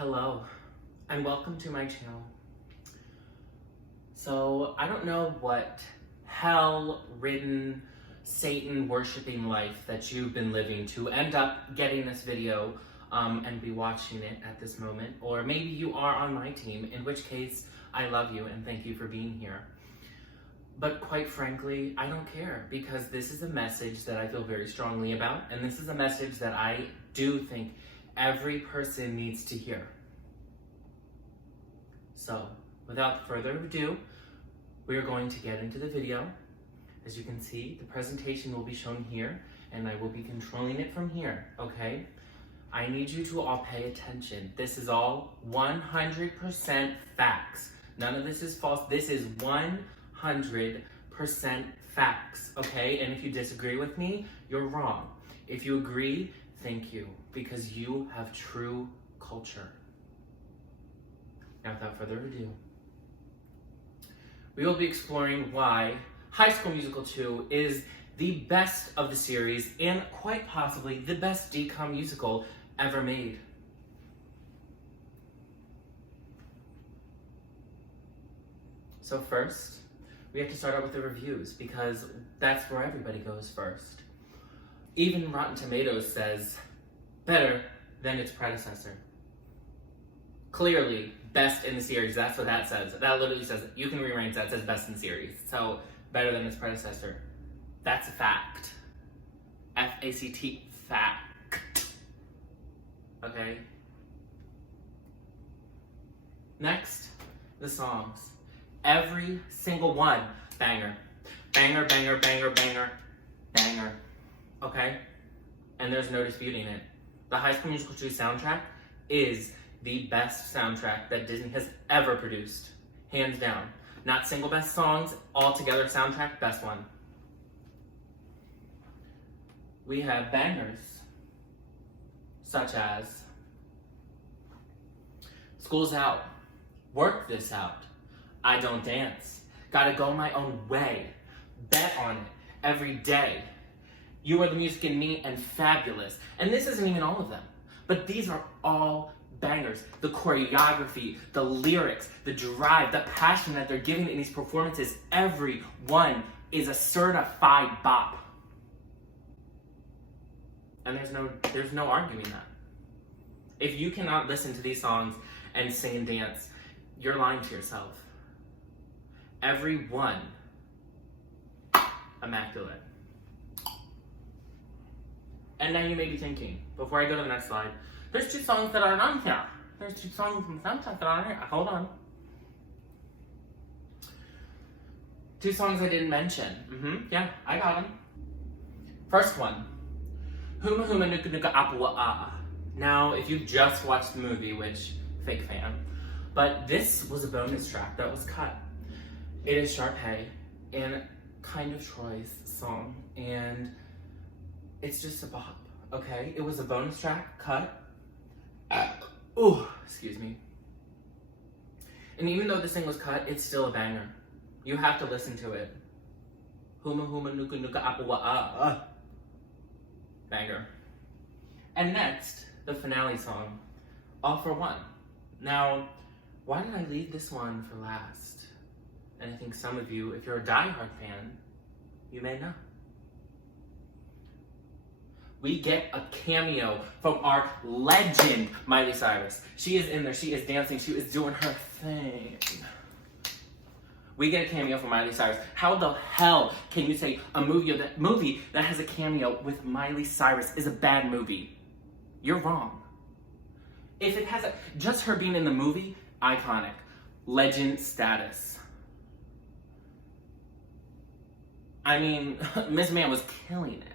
Hello, and welcome to my channel. So, I don't know what hell-ridden, Satan-worshipping life that you've been living to end up getting this video and be watching it at this moment. Or maybe you are on my team, in which case, I love you and thank you for being here. But quite frankly, I don't care, because this is a message that I feel very strongly about, and this is a message that I do think every person needs to hear. So, without further ado, we are going to get into the video. As you can see, the presentation will be shown here, and I will be controlling it from here, okay? I need you to all pay attention. This is all 100% facts. None of this is false. This is 100% facts, okay? And if you disagree with me, you're wrong. If you agree, thank you, because you have true culture. Now, without further ado, we will be exploring why High School Musical 2 is the best of the series and quite possibly the best DCOM musical ever made. So first, we have to start out with the reviews, because that's where everybody goes first. Even Rotten Tomatoes says, better than its predecessor. Clearly, best in the series, that's what that says. That literally says, you can rearrange that, says best in the series. So, better than its predecessor. That's a fact. F-A-C-T, fact. Okay? Next, the songs. Every single one, banger. Banger, banger, banger, banger, banger. Okay? And there's no disputing it. The High School Musical 2 soundtrack is the best soundtrack that Disney has ever produced. Hands down. Not single best songs, all together soundtrack, best one. We have bangers, such as School's Out, Work This Out, I Don't Dance, Gotta Go My Own Way, Bet on It, Every Day, You Are the Music in Me, and Fabulous. And this isn't even all of them, but these are all bangers. The choreography, the lyrics, the drive, the passion that they're giving in these performances, every one is a certified bop. And there's no arguing that. If you cannot listen to these songs and sing and dance, you're lying to yourself. Every one, immaculate. And now you may be thinking, before I go to the next slide, there's two songs that aren't on here. There's two songs from the soundtrack that aren't here. Hold on. Two songs I didn't mention. Yeah, I got them. First one, Huma Huma Nuka Nuka Apua Ah. Now, if you've just watched the movie, which, fake fan, but this was a bonus track that was cut. It is Sharpay and kind of Troy's song, and it's just a bop, okay? It was a bonus track cut. Excuse me. And even though this thing was cut, it's still a banger. You have to listen to it. Huma Huma Nuka Nuka Apua Ah. Banger. And next, the finale song, All for One. Now, why did I leave this one for last? And I think some of you, if you're a diehard fan, you may know. We get a cameo from our legend, Miley Cyrus. She is in there, she is dancing, she is doing her thing. We get a cameo from Miley Cyrus. How the hell can you say a movie that has a cameo with Miley Cyrus is a bad movie? You're wrong. If it has just her being in the movie, iconic. Legend status. I mean, Miss Man was killing it.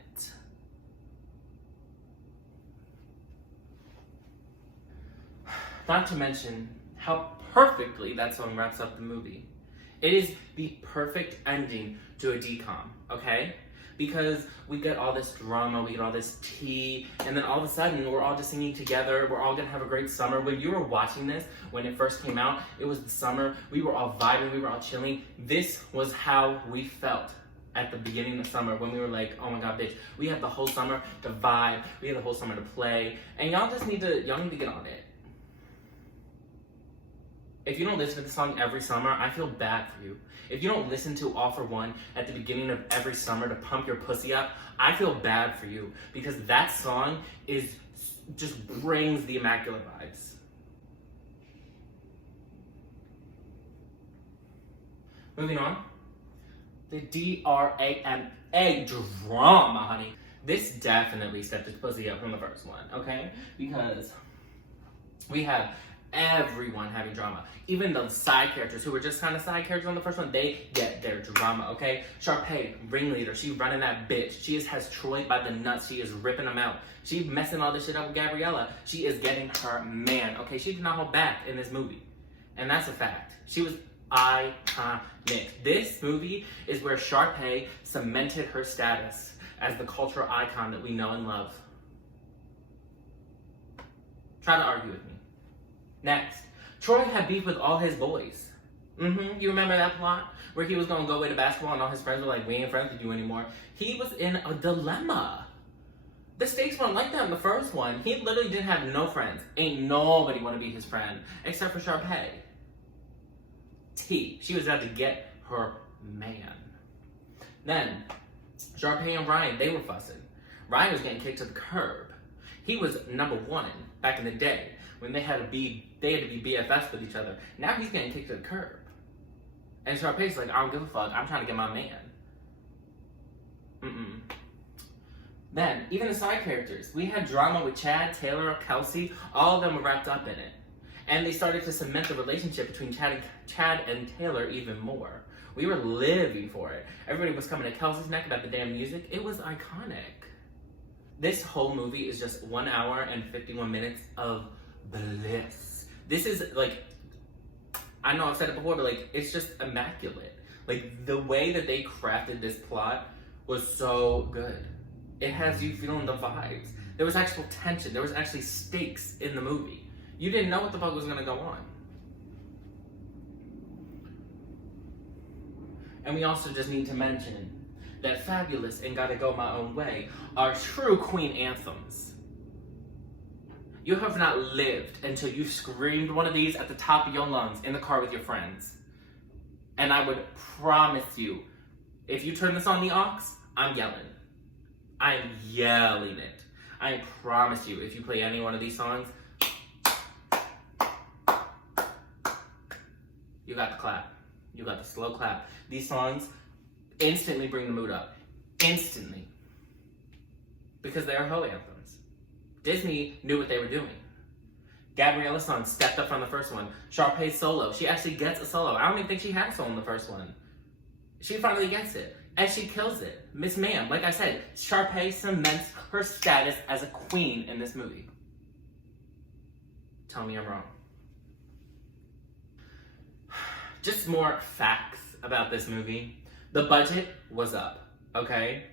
Not to mention how perfectly that song wraps up the movie. It is the perfect ending to a DCOM, okay? Because we get all this drama, we get all this tea, and then all of a sudden we're all just singing together, we're all gonna have a great summer. When you were watching this, when it first came out, it was the summer, we were all vibing, we were all chilling. This was how we felt at the beginning of summer when we were like, oh my god, bitch, we have the whole summer to vibe, we have the whole summer to play, and y'all need to get on it. If you don't listen to the song every summer, I feel bad for you. If you don't listen to All For One at the beginning of every summer to pump your pussy up, I feel bad for you because that song just brings the immaculate vibes. Moving on. The DRAMA drama, honey. This definitely stepped its pussy up from the first one, okay? Because we have everyone having drama. Even the side characters who were just kind of side characters on the first one, they get their drama, okay? Sharpay, ringleader, she running that bitch. She has Troy by the nuts. She is ripping him out. She messing all this shit up with Gabriella. She is getting her man, okay? She did not hold back in this movie. And that's a fact. She was iconic. This movie is where Sharpay cemented her status as the cultural icon that we know and love. Try to argue with me. Next, Troy had beef with all his boys. You remember that plot? Where he was gonna go away to basketball and all his friends were like, we ain't friends with you anymore. He was in a dilemma. The stakes weren't like that in the first one. He literally didn't have no friends. Ain't nobody wanna be his friend, except for Sharpay. She was out to get her man. Then, Sharpay and Ryan, they were fussing. Ryan was getting kicked to the curb. He was number one back in the day when they had to be BFFs with each other. Now he's getting kicked to the curb. And Sharpay's like, I don't give a fuck. I'm trying to get my man. Then, even the side characters. We had drama with Chad, Taylor, Kelsey. All of them were wrapped up in it. And they started to cement the relationship between Chad and Taylor even more. We were living for it. Everybody was coming to Kelsey's neck about the damn music. It was iconic. This whole movie is just 1 hour and 51 minutes of bliss. This is like, I know I've said it before, but like, it's just immaculate. Like, the way that they crafted this plot was so good. It has you feeling the vibes. There was actual tension. There was actually stakes in the movie. You didn't know what the fuck was gonna go on. And we also just need to mention that Fabulous and Gotta Go My Own Way are true queen anthems. You have not lived until you screamed one of these at the top of your lungs in the car with your friends. And I would promise you, if you turn this on the aux, I'm yelling. I'm yelling it. I promise you, if you play any one of these songs, you got the clap. You got the slow clap. These songs instantly bring the mood up. Instantly. Because they are hoe anthems. Disney knew what they were doing. Gabriella's song stepped up from the first one. Sharpay's solo. She actually gets a solo. I don't even think she had a solo in the first one. She finally gets it. And she kills it. Miss Ma'am, like I said, Sharpay cements her status as a queen in this movie. Tell me I'm wrong. Just more facts about this movie. The budget was up, okay?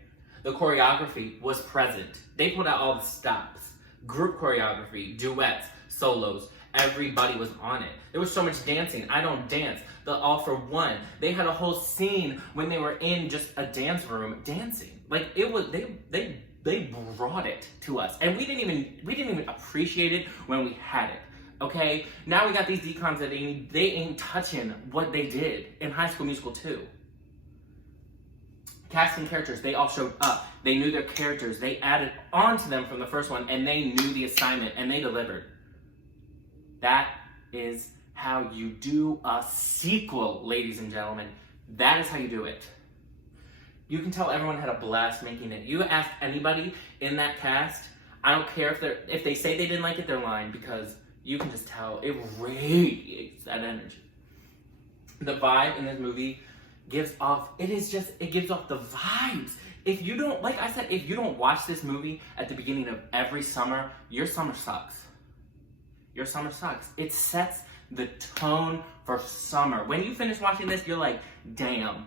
The choreography was present. They put out all the stops. Group choreography, duets, solos, everybody was on it. There was so much dancing. I don't dance. The All For One. They had a whole scene when they were in just a dance room dancing. Like, it was, they brought it to us. And we didn't even appreciate it when we had it. Okay, now we got these decons that they ain't touching what they did in High School Musical 2. Casting characters, they all showed up. They knew their characters. They added on to them from the first one, and they knew the assignment, and they delivered. That is how you do a sequel, ladies and gentlemen. That is how you do it. You can tell everyone had a blast making it. You ask anybody in that cast, I don't care if they say they didn't like it, they're lying, because you can just tell it radiates that energy. The vibe in this movie gives off, it gives off the vibes. If you don't, like I said, if you don't watch this movie at the beginning of every summer, your summer sucks. Your summer sucks. It sets the tone for summer. When you finish watching this, you're like, damn,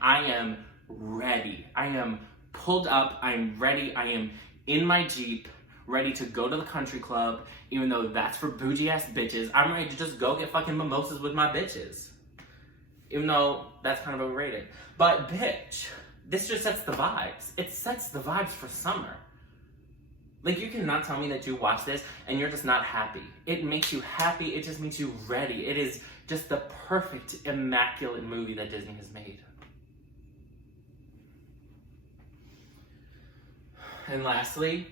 I am ready. I am pulled up, I'm ready, I am in my Jeep, ready to go to the country club, even though that's for bougie ass bitches. I'm ready to just go get fucking mimosas with my bitches. Even though that's kind of overrated. But bitch, this just sets the vibes. It sets the vibes for summer. Like, you cannot tell me that you watch this and you're just not happy. It makes you happy. It just makes you ready. It is just the perfect, immaculate movie that Disney has made. And lastly,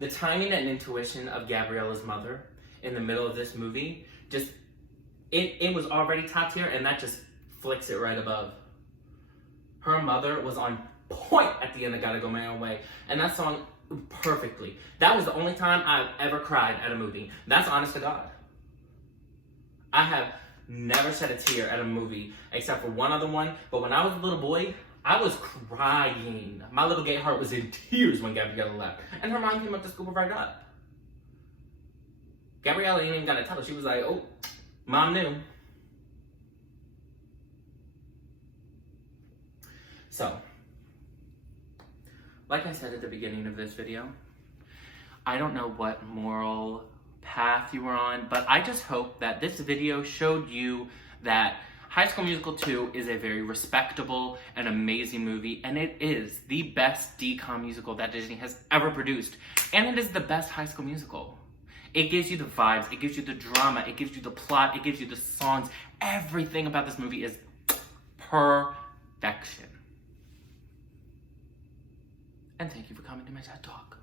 the timing and intuition of Gabriella's mother in the middle of this movie, just, it was already top tier, and that just flicks it right above. Her mother was on point at the end of Gotta Go My Own Way, and that song perfectly. That was the only time I've ever cried at a movie. That's honest to God. I have never shed a tear at a movie except for one other one, but when I was a little boy, I was crying. My little gay heart was in tears when Gabriella left, and her mom came up to scoop her right up. Gabriella ain't even gotta tell her. She was like, oh, mom knew. So, like I said at the beginning of this video, I don't know what moral path you were on, but I just hope that this video showed you that High School Musical 2 is a very respectable and amazing movie, and it is the best DCOM musical that Disney has ever produced, and it is the best High School Musical. It gives you the vibes, it gives you the drama, it gives you the plot, it gives you the songs. Everything about this movie is perfection. And thank you for coming to my TED Talk.